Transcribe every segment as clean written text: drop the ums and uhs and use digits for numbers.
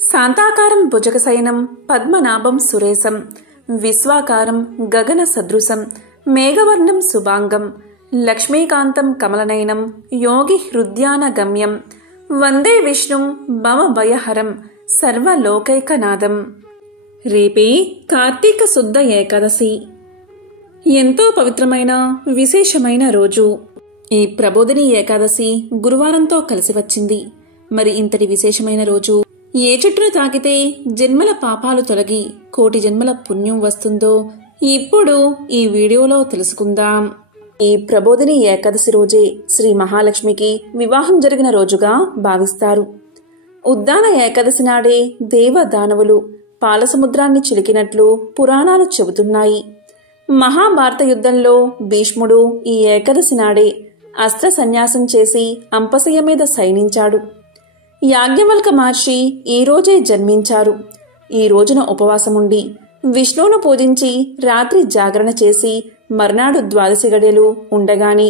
శాంతాకారం భుజగశయనం పద్మనాభం సురేశం విశ్వాకారం గగన సదృశం మేఘవర్ణం శుభాంగం లక్ష్మీకాంతం కమలనయనం యోగి హృద్యాన గమ్యం వందే విష్ణుం భవభయహరం సర్వలోకైకనాథం. రేపే కార్తీక శుద్ధ ఏకాదశి. ఎంతో పవిత్రమైన విశేషమైన రోజు. ఈ ప్రబోధిని ఏకాదశి గురువారంతో కలిసి వచ్చింది. మరి ఇంతటి విశేషమైన రోజు ఏ చెట్టును తాకితే జన్మల పాపాలు తొలగి కోటి జన్మల పుణ్యం వస్తుందో ఇప్పుడు ఈ వీడియోలో తెలుసుకుందాం. ఈ ప్రబోధిని ఏకాదశి రోజే శ్రీ మహాలక్ష్మికి వివాహం జరిగిన రోజుగా భావిస్తారు. ఉద్దాన ఏకాదశి నాడే దేవదానవులు పాలసముద్రాన్ని చిలికినట్లు పురాణాలు చెబుతున్నాయి. మహాభారత యుద్ధంలో భీష్ముడు ఈ ఏకాదశి నాడే అస్త్ర సన్యాసం చేసి అంపశయ్య మీద శయనించాడు. యాజ్ఞవల్క మహర్షి ఈ రోజే జన్మించారు. ఈ రోజున ఉపవాసముండి విష్ణువును పూజించి రాత్రి జాగరణ చేసి మర్నాడు ద్వాదశి గడియలు ఉండగాని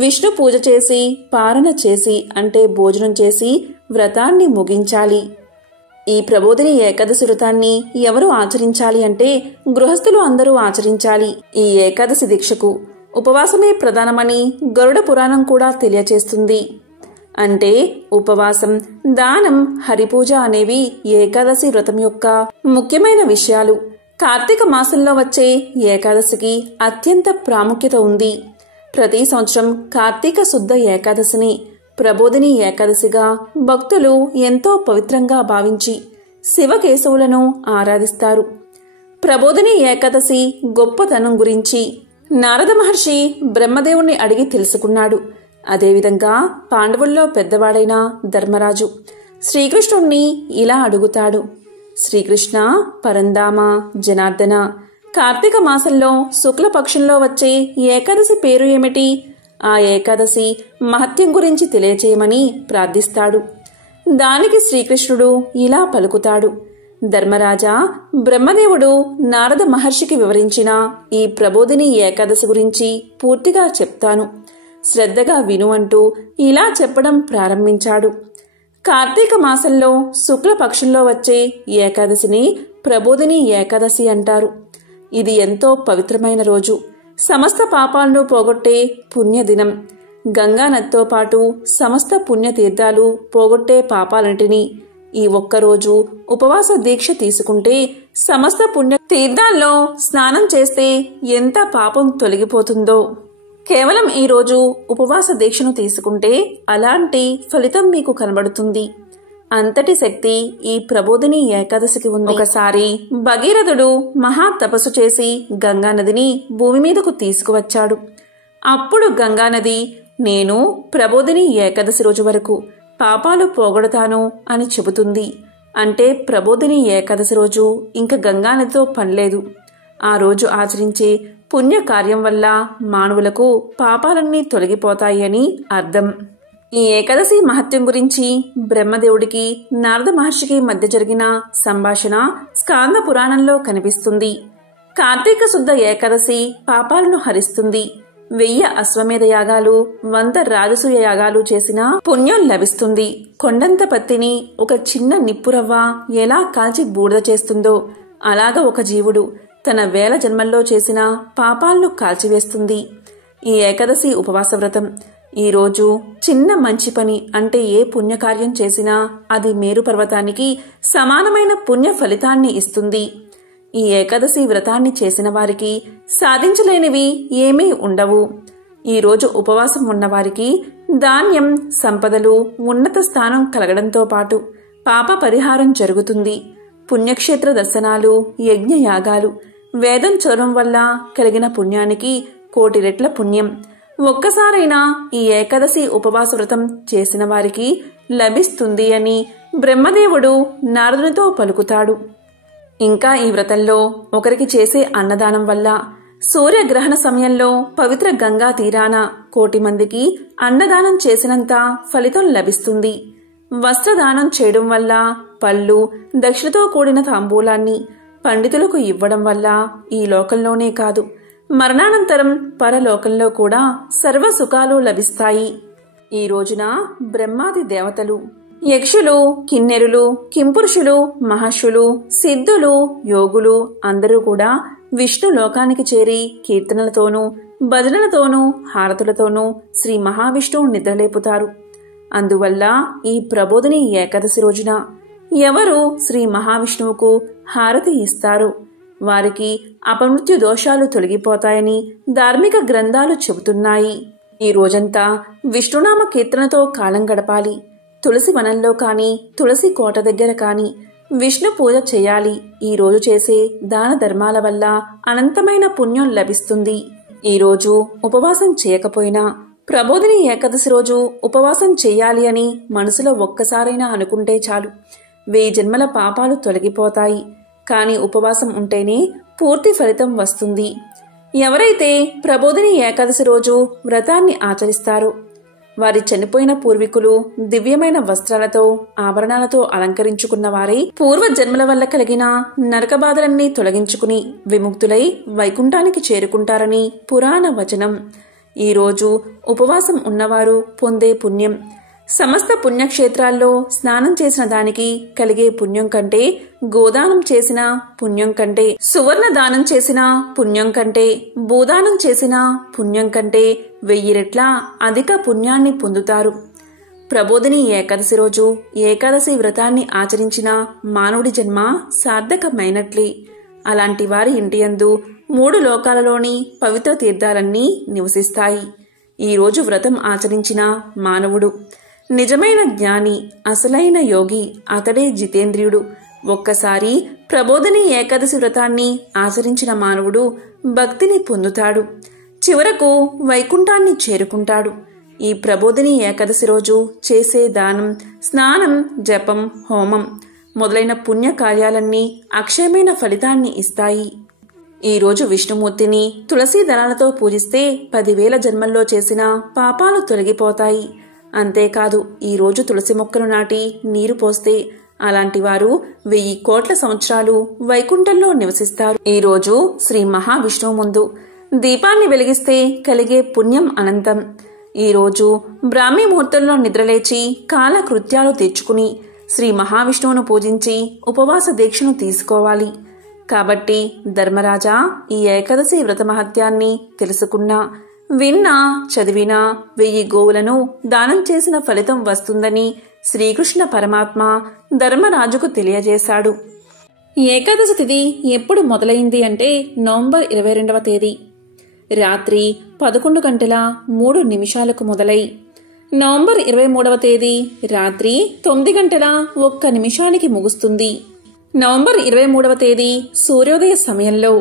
విష్ణు పూజ చేసి పారణ చేసి అంటే భోజనం చేసి వ్రతాన్ని ముగించాలి. ఈ ప్రబోధిని ఏకాదశి వ్రతాన్ని ఎవరు ఆచరించాలి అంటే గృహస్థులు అందరూ ఆచరించాలి. ఈ ఏకాదశి దీక్షకు ఉపవాసమే ప్రధానమని గరుడ పురాణం కూడా తెలియచేస్తుంది. అంటే ఉపవాసం, దానం, హరిపూజ అనేవి ఏకాదశి వ్రతం యొక్క ముఖ్యమైన విషయాలు. కార్తీక మాసంలో వచ్చే ఏకాదశికి అత్యంత ప్రాముఖ్యత ఉంది. ప్రతి సంవత్సరం కార్తీక శుద్ధ ఏకాదశిని ప్రబోధిని ఏకాదశిగా భక్తులు ఎంతో పవిత్రంగా భావించి శివకేశవులను ఆరాధిస్తారు. ప్రబోధిని ఏకాదశి గొప్పతనం గురించి నారద మహర్షి బ్రహ్మదేవుణ్ణి అడిగి తెలుసుకున్నాడు. అదేవిధంగా పాండవుల్లో పెద్దవాడైన ధర్మరాజు శ్రీకృష్ణుణ్ణి ఇలా అడుగుతాడు. శ్రీకృష్ణ పరంధామ జనార్దన, కార్తీక మాసంలో శుక్లపక్షంలో వచ్చే ఏకాదశి పేరు ఏమిటి? ఆ ఏకాదశి మహత్యం గురించి తెలియచేయమని ప్రార్థిస్తాడు. దానికి శ్రీకృష్ణుడు ఇలా పలుకుతాడు. ధర్మరాజా, బ్రహ్మదేవుడు నారద మహర్షికి వివరించిన ఈ ప్రబోధిని ఏకాదశి గురించి పూర్తిగా చెప్తాను, శ్రద్ధగా విను అంటూ ఇలా చెప్పడం ప్రారంభించాడు. కార్తీక మాసంలో శుక్లపక్షంలో వచ్చే ఏకాదశిని ప్రబోధిని ఏకాదశి అంటారు. ఇది ఎంతో పవిత్రమైన రోజు. సమస్త పాపాలను పోగొట్టే పుణ్యదినం. గంగానదితో పాటు సమస్త పుణ్యతీర్థాలు పోగొట్టే పాపాలంటిని ఈ ఒక్కరోజు ఉపవాస దీక్ష తీసుకుంటే సమస్త పుణ్య తీర్థాల్లో స్నానం చేస్తే ఎంత పాపం తొలగిపోతుందో. కేవలం ఈ రోజు ఉపవాస దీక్షను తీసుకుంటే అలాంటి ఫలితం మీకు కనబడుతుంది. అంతటి శక్తి ఈ ప్రబోధిని ఏకాదశికి ఉంది. ఒకసారి భగీరథుడు మహా తపస్సు చేసి గంగానదిని భూమి మీదకు తీసుకువచ్చాడు. అప్పుడు గంగానది, నేను ప్రబోధిని ఏకాదశి రోజు వరకు పాపాలు పోగొడతాను అని చెబుతుంది. అంటే ప్రబోధిని ఏకాదశి రోజు ఇంక గంగానదితో పనిలేదు. ఆ రోజు ఆచరించే పుణ్యకార్యం వల్ల మానవులకు పాపాలన్నీ తొలగిపోతాయి అని అర్థం. ఈ ఏకాదశి మహత్యం గురించి బ్రహ్మదేవుడికి నారద మహర్షికి మధ్య జరిగిన సంభాషణ స్కాంద పురాణంలో కనిపిస్తుంది. కార్తీక శుద్ధ ఏకాదశి పాపాలను హరిస్తుంది. 1000 అశ్వమేధ యాగాలు, 100 రాజసూయ యాగాలు చేసిన పుణ్యం లభిస్తుంది. కొండంత పత్తిని ఒక చిన్న నిప్పురవ్వ ఎలా కాల్చి బూడిద చేస్తుందో అలాగ ఒక జీవుడు తన 1000 జన్మల్లో చేసిన పాపాలను కాల్చివేస్తుంది. ఈ ఏకాదశి ఉపవాస వ్రతం ఈరోజు చిన్న మంచి పని అంటే ఏ పుణ్యకార్యం చేసినా అది మేరు పర్వతానికి సమానమైన పుణ్య ఫలితాన్ని ఇస్తుంది. ఈ ఏకాదశి వ్రతాన్ని చేసిన వారికి సాధించలేనివి ఏమీ ఉండవు. ఈరోజు ఉపవాసం ఉన్నవారికి ధాన్యం, సంపదలు, ఉన్నత స్థానం కలగడంతో పాటు పాప పరిహారం జరుగుతుంది. పుణ్యక్షేత్ర దర్శనాలు, యజ్ఞయాగాలు, వేదం చదవడం వల్ల కలిగిన పుణ్యానికి 1,000,000 రెట్ల పుణ్యం ఒక్కసారైనా ఈ ఏకాదశి ఉపవాస వ్రతం చేసిన వారికి లభిస్తుంది అని బ్రహ్మదేవుడు నారదునితో పలుకుతాడు. ఇంకా ఈ వ్రతంలో ఒకరికి చేసే అన్నదానం వల్ల సూర్యగ్రహణ సమయంలో పవిత్ర గంగా తీరాన 1,000,000 మందికి అన్నదానం చేసినంత ఫలితం లభిస్తుంది. వస్త్రదానం చేయడం వల్ల పళ్ళు, దక్షిణతో కూడిన తాంబూలాన్ని పండితులకు ఇవ్వడం వల్ల ఈ లోకంలోనే కాదు మరణానంతరం పరలోకంలో కూడా సర్వ సుఖాలు లభిస్తాయి. ఈ రోజున బ్రహ్మాది దేవతలు యక్షులు, కిన్నెరులు, కింపురుషులు, మహర్షులు, సిద్ధులు, యోగులు అందరూ కూడా విష్ణు లోకానికి చేరి కీర్తనలతోనూ భజనలతోనూ హారతులతోనూ శ్రీ మహావిష్ణువు నిద్రలేపుతారు. అందువల్ల ఈ ప్రబోధిని ఏకాదశి రోజున ఎవరు శ్రీ మహావిష్ణువుకు హారతి ఇస్తారు వారికి అపమృత్యు దోషాలు తొలగిపోతాయని ధార్మిక గ్రంథాలు చెబుతున్నాయి. ఈ రోజంతా విష్ణునామ కీర్తనతో కాలం గడపాలి. తులసి వనంలో కాని తులసి కోట దగ్గర కాని విష్ణు పూజ చేయాలి. ఈ రోజు చేసే దాన ధర్మాల వల్ల అనంతమైన పుణ్యం లభిస్తుంది. ఈ రోజు ఉపవాసం చేయకపోయినా ప్రబోధిని ఏకాదశి రోజు ఉపవాసం చెయ్యాలి అని మనసులో ఒక్కసారైనా అనుకుంటే చాలు. 1000 జన్మల పాపాలు తొలగిపోతాయి. కాని ఉపవాసం ఉంటేనే పూర్తి ఫలితం వస్తుంది. ఎవరైతే ప్రబోధిని ఏకాదశి రోజు వ్రతాన్ని ఆచరిస్తారో వారి చనిపోయిన పూర్వీకులు దివ్యమైన వస్త్రాలతో ఆభరణాలతో అలంకరించుకున్న వారై పూర్వ జన్మల వల్ల కలిగిన నరక బాధలన్నీ తొలగించుకుని విముక్తులై వైకుంఠానికి చేరుకుంటారని పురాణ వచనం. ఈరోజు ఉపవాసం ఉన్నవారు పొందే పుణ్యం సమస్త పుణ్యక్షేత్రాల్లో స్నానం చేసిన దానికి కలిగే పుణ్యం కంటే, గోదానం చేసిన పుణ్యం కంటే, సువర్ణ దానం చేసిన పుణ్యం కంటే, భూదానం చేసిన పుణ్యం కంటే 1000 రెట్ల అధిక పుణ్యాన్ని పొందుతారు. ప్రబోధిని ఏకాదశి రోజు ఏకాదశి వ్రతాన్ని ఆచరించిన మానవుడి జన్మ సార్థకమైనట్లే. అలాంటి వారి ఇంటియందు 3 లోకాలలోని పవిత్ర తీర్థాలన్నీ నివసిస్తాయి. ఈరోజు వ్రతం ఆచరించిన మానవుడు నిజమైన జ్ఞాని, అసలైన యోగి, అతడే జితేంద్రియుడు. ఒక్కసారి ప్రబోధిని ఏకాదశి వ్రతాన్ని ఆచరించిన మానవుడు భక్తిని పొందుతాడు. చివరకు వైకుంఠాన్ని చేరుకుంటాడు. ఈ ప్రబోధిని ఏకాదశి రోజు చేసే దానం, స్నానం, జపం, హోమం మొదలైన పుణ్య కార్యాలన్నీ అక్షయమైన ఫలితాన్ని ఇస్తాయి. ఈరోజు విష్ణుమూర్తిని తులసీ దళాలతో పూజిస్తే 10,000 జన్మల్లో చేసిన పాపాలు తొలగిపోతాయి. అంతేకాదు ఈరోజు తులసి మొక్కలు నాటి నీరు పోస్తే అలాంటి వారు 1000 కోట్ల సంవత్సరాలు వైకుంఠంలో నివసిస్తారు. ఈరోజు శ్రీ మహావిష్ణువు ముందు దీపాన్ని వెలిగిస్తే కలిగే పుణ్యం అనంతం. ఈరోజు బ్రాహ్మీ ముహూర్తంలో నిద్రలేచి కాలకృత్యాలు తీర్చుకుని శ్రీ మహావిష్ణువును పూజించి ఉపవాస దీక్షను తీసుకోవాలి. కాబట్టి ధర్మరాజా, ఈ ఏకాదశి వ్రత మహత్యాన్ని తెలుసుకున్నా, విన్నా, చదివినా 1000 గోవులను దానం చేసిన ఫలితం వస్తుందని శ్రీకృష్ణ పరమాత్మ ధర్మరాజుకు తెలియజేశాడు. ఏకాదశి తిథి ఎప్పుడు మొదలైంది అంటే నవంబర్ 22వ తేదీ రాత్రి 11:03 మొదలై నవంబర్ 23వ తేదీ రాత్రి 9:01 ముగుస్తుంది. నవంబర్ 23వ తేదీ సూర్యోదయ సమయంలో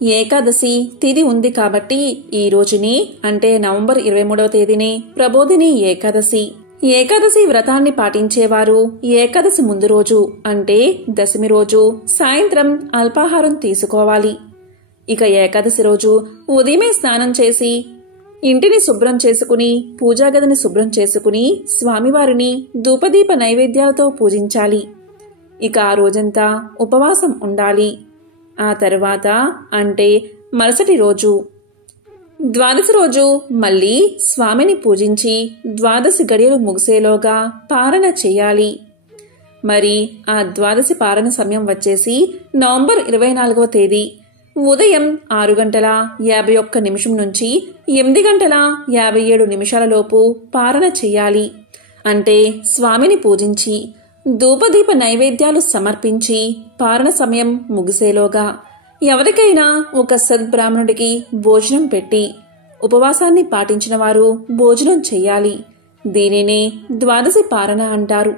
ఏకాదశి తిథి ఉంది కాబట్టి ఈ రోజుని అంటే నవంబర్ 23వ తేదీని ప్రబోధిని ఏకాదశి. ఏకాదశి వ్రతాన్ని పాటించేవారు ఏకాదశి ముందు రోజు అంటే దశమి రోజు సాయంత్రం అల్పాహారం తీసుకోవాలి. ఇక ఏకాదశి రోజు ఉదయమే స్నానం చేసి ఇంటిని శుభ్రం చేసుకుని పూజాగదిని శుభ్రం చేసుకుని స్వామివారిని ధూపదీప నైవేద్యాలతో పూజించాలి. ఇక ఆ రోజంతా ఉపవాసం ఉండాలి. ఆ తర్వాత అంటే మరుసటి రోజు ద్వాదశి రోజు మళ్ళీ స్వామిని పూజించి ద్వాదశి గడియలు ముగిసేలోగా పారణ చేయాలి. మరి ఆ ద్వాదశి పారణ సమయం వచ్చేసి నవంబర్ 24వ తేదీ ఉదయం 6:51 నుంచి 8:57 లోపు పారణ చేయాలి. అంటే స్వామిని పూజించి ధూపదీప నైవేద్యాలు సమర్పించి పారణ సమయం ముగిసేలోగా ఎవరికైనా ఒక సద్బ్రాహ్మణుడికి భోజనం పెట్టి ఉపవాసాన్ని పాటించిన వారు భోజనం చెయ్యాలి. దీనినే ద్వాదశి పారణ అంటారు.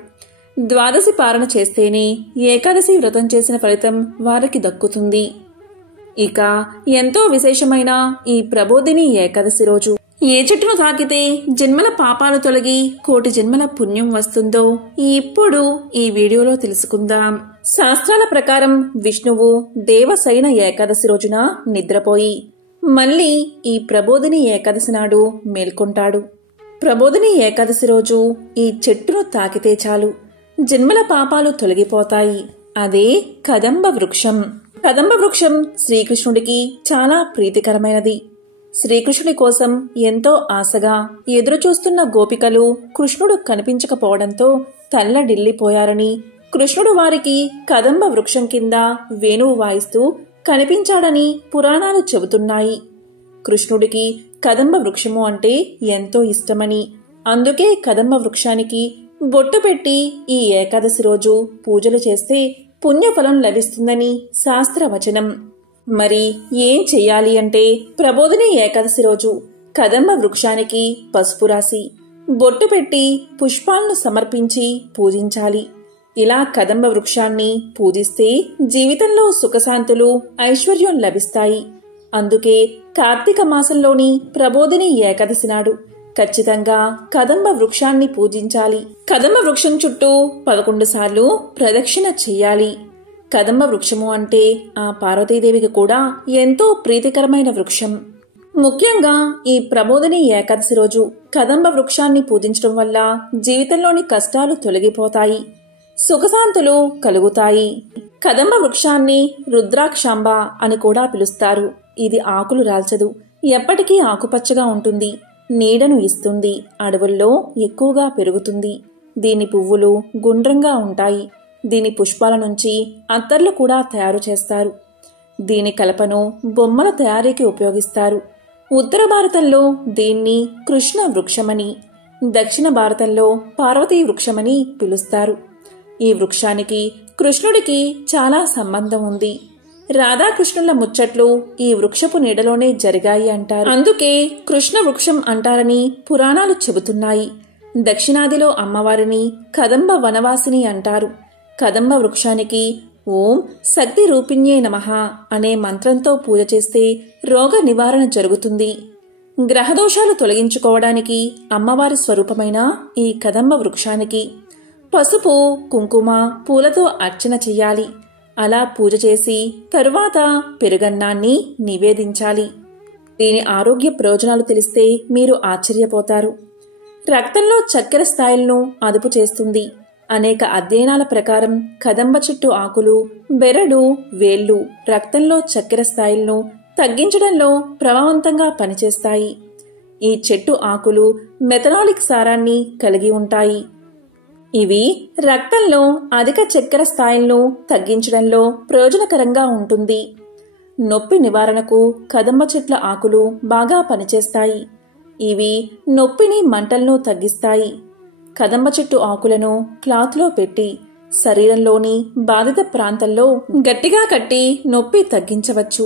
ద్వాదశి పారణ చేస్తేనే ఏకాదశి వ్రతం చేసిన ఫలితం వారికి దక్కుతుంది. ఇక ఎంతో విశేషమైన ఈ ప్రబోధిని ఏకాదశి రోజు ఏ చెట్టును తాకితే జన్మల పాపాలు తొలగి 1,000,000 జన్మల పుణ్యం వస్తుందో ఇప్పుడు ఈ వీడియోలో తెలుసుకుందాం. శాస్త్రాల ప్రకారం విష్ణువు దేవశయన ఏకాదశి రోజున నిద్రపోయి మళ్ళీ ఈ ప్రబోధిని ఏకాదశి నాడు మేల్కొంటాడు. ప్రబోధిని ఏకాదశి రోజు ఈ చెట్టును తాకితే చాలు జన్మల పాపాలు తొలగిపోతాయి. అదే కదంబ వృక్షం. కదంబ వృక్షం శ్రీకృష్ణుడికి చాలా ప్రీతికరమైనది. శ్రీకృష్ణుడి కోసం ఎంతో ఆశగా ఎదురుచూస్తున్న గోపికలు కృష్ణుడు కనిపించకపోవడంతో తల్లడిల్లిపోయారని, కృష్ణుడు వారికి కదంబ వృక్షం కింద వేణువు వాయిస్తూ కనిపించాడని పురాణాలు చెబుతున్నాయి. కృష్ణుడికి కదంబ వృక్షము అంటే ఎంతో ఇష్టమని, అందుకే కదంబ వృక్షానికి బొట్టు పెట్టి ఈ ఏకాదశి రోజు పూజలు చేస్తే పుణ్యఫలం లభిస్తుందని శాస్త్రవచనం. మరి ఏం చెయ్యాలి అంటే, ప్రబోధిని ఏకాదశి రోజు కదంబ వృక్షానికి పసుపు రాసి బొట్టు పెట్టి పుష్పాలను సమర్పించి పూజించాలి. ఇలా కదంబ వృక్షాన్ని పూజిస్తే జీవితంలో సుఖశాంతులు, ఐశ్వర్యం లభిస్తాయి. అందుకే కార్తీక మాసంలోని ప్రబోధిని ఏకాదశి నాడు ఖచ్చితంగా కదంబ వృక్షాన్ని పూజించాలి. కదంబ వృక్షం చుట్టూ 11 సార్లు ప్రదక్షిణ చెయ్యాలి. కదంబ వృక్షము అంటే ఆ పార్వతీదేవికి కూడా ఎంతో ప్రీతికరమైన వృక్షం. ముఖ్యంగా ఈ ప్రబోధిని ఏకాదశి రోజు కదంబ వృక్షాన్ని పూజించడం వల్ల జీవితంలోని కష్టాలు తొలగిపోతాయి, సుఖశాంతులు కలుగుతాయి. కదంబ వృక్షాన్ని రుద్రాక్షాంబ అని కూడా పిలుస్తారు. ఇది ఆకులు రాల్చదు, ఎప్పటికీ ఆకుపచ్చగా ఉంటుంది, నీడను ఇస్తుంది, అడవుల్లో ఎక్కువగా పెరుగుతుంది. దీని పువ్వులు గుండ్రంగా ఉంటాయి. దీని పుష్పాల నుంచి అత్తర్లు కూడా తయారు చేస్తారు. దీని కలపను బొమ్మల తయారీకి ఉపయోగిస్తారు. ఉత్తర భారతంలో దీన్ని కృష్ణ వృక్షమని, దక్షిణ భారతంలో పార్వతీ వృక్షమని పిలుస్తారు. ఈ వృక్షానికి కృష్ణుడికి చాలా సంబంధం ఉంది. రాధాకృష్ణుల ముచ్చట్లు ఈ వృక్షపు నీడలోనే జరిగాయి అంటారు. అందుకే కృష్ణ వృక్షం అంటారని పురాణాలు చెబుతున్నాయి. దక్షిణాదిలో అమ్మవారిని కదంబ వనవాసిని అంటారు. కదంబ వృక్షానికి ఓం శక్తి రూపిణ్యే నమః అనే మంత్రంతో పూజ చేస్తే రోగ నివారణ జరుగుతుంది. గ్రహదోషాలు తొలగించుకోవడానికి అమ్మవారి స్వరూపమైన ఈ కదంబ వృక్షానికి పసుపు, కుంకుమ, పూలతో అర్చన చెయ్యాలి. అలా పూజ చేసి తరువాత పెరుగన్నాన్ని నివేదించాలి. దీని ఆరోగ్య ప్రయోజనాలు తెలిస్తే మీరు ఆశ్చర్యపోతారు. రక్తంలో చక్కెర స్థాయిలను అదుపు చేస్తుంది. అనేక అధ్యయనాల ప్రకారం కదంబ చెట్టు ఆకులు, బెరడు, వేళ్లు రక్తంలో చక్కెర స్థాయిలను తగ్గించడంలో ప్రభావవంతంగా పనిచేస్తాయి. ఈ చెట్టు ఆకులు మెథనాలిక్ సారాన్ని కలిగి ఉంటాయి. ఇవి రక్తంలో అధిక చక్కెర స్థాయిలను తగ్గించడంలో ప్రయోజనకరంగా ఉంటుంది. నొప్పి నివారణకు కదంబ చెట్ల ఆకులు బాగా పనిచేస్తాయి. ఇవి నొప్పిని, మంటలను తగ్గిస్తాయి. కదంబ చెట్టు ఆకులను క్లాత్లో పెట్టి శరీరంలోని బాధిత ప్రాంతంలో గట్టిగా కట్టి నొప్పి తగ్గించవచ్చు.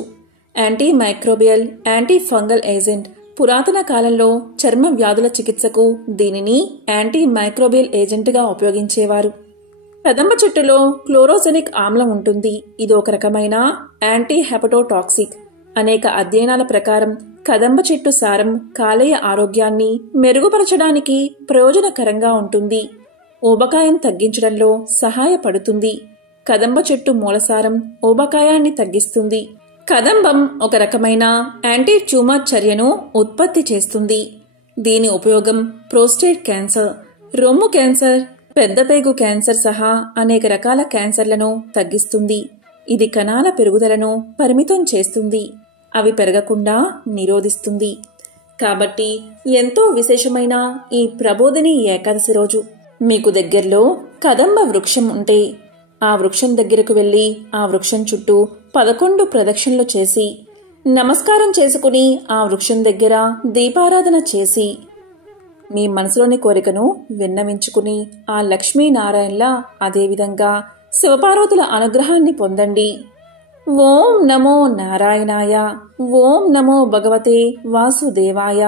Anti microbial, anti fungal agent. పురాతన కాలంలో చర్మ వ్యాధుల చికిత్సకు దీనిని యాంటీ మైక్రోబియల్ ఏజెంట్గా ఉపయోగించేవారు. కదంబ చెట్టులో క్లోరోజెనిక్ ఆమ్లం ఉంటుంది. ఇది ఒక రకమైన యాంటీ హెపటోటాక్సిక్. అనేక అధ్యయనాల ప్రకారం కదంబ చెట్టు సారం కాలేయ ఆరోగ్యాన్ని మెరుగుపరచడానికి ప్రయోజనకరంగా ఉంటుంది. ఊబకాయం తగ్గించడంలో సహాయపడుతుంది. కదంబ చెట్టు మూలసారం ఊబకాయాన్ని తగ్గిస్తుంది. కదంబం ఒక రకమైన యాంటీ ట్యూమర్ చర్యను ఉత్పత్తి చేస్తుంది. దీని ఉపయోగం ప్రోస్టేట్ క్యాన్సర్, రొమ్ము క్యాన్సర్, పెద్దపేగు క్యాన్సర్ సహా అనేక రకాల క్యాన్సర్లను తగ్గిస్తుంది. ఇది కణాల పెరుగుదలను పరిమితం చేస్తుంది. అవి పెరగకుండా నిరోధిస్తుంది. కాబట్టి ఎంతో విశేషమైన ఈ ప్రబోధిని ఏకాదశి రోజు మీకు దగ్గరలో కదంబ వృక్షం ఉంటే ఆ వృక్షం దగ్గరకు వెళ్లి ఆ వృక్షం చుట్టూ 11 ప్రదక్షిణలు చేసి నమస్కారం చేసుకుని ఆ వృక్షం దగ్గర దీపారాధన చేసి మీ మనసులోని కోరికను విన్నవించుకుని ఆ లక్ష్మీనారాయణలా అదేవిధంగా శివపార్వతుల అనుగ్రహాన్ని పొందండి. ఓం నమో నారాయణాయ. ఓం నమో భగవతే వాసుదేవాయ.